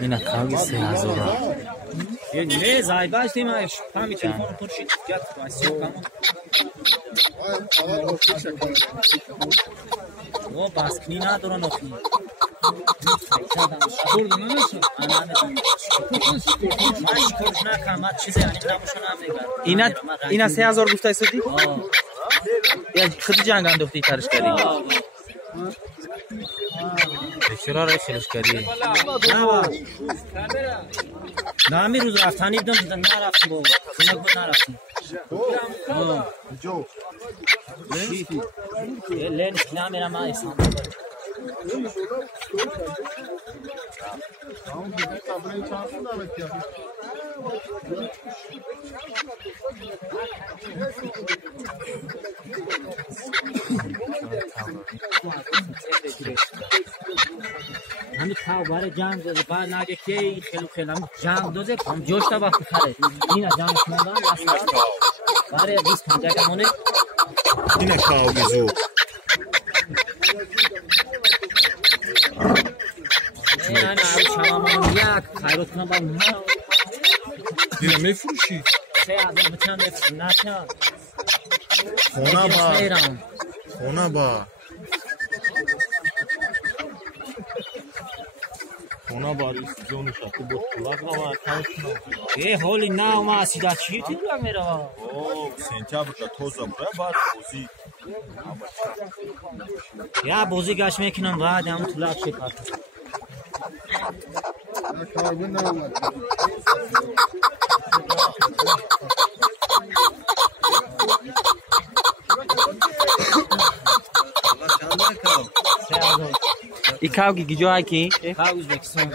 اینا کاوی 3000 یه نه زایباش دیماش فهمی تلفن پرشید گفت واسه کامو او باسکنی ندارن اخی خوردن نمیشه ماش کورنا کامات چیزی یعنی نمیشونم اینا 3000 گفته استدی یا خودی جنگ انداختی ترش کردی چرا رایش کردی نامی روز رفتنی دیدم نرفتم با خونه بود نرفتم جو لین اسلام میرم اسلام همین تا برای جنگ دوزه بعد نگه که خیلی جنگ دوزه هم جوش تا وقت خره این جنگ شماندان برای 20-50 کمونه این کاوی زو نه نه شمامان یک خیرات کنم با ما دیگه میفروشی 3000 بچم میفروشم نه چند خونه با خونه با ریس جونش تو بود کلاق و تاش ای هولی نه ما سیدا چی تو لگ میره او سنتابر تا توزا بعد بوزی یا بوزی گاش میکنم بعد هم تو لگ شکار ای کاوی گیجو هاکی کاوی بکسون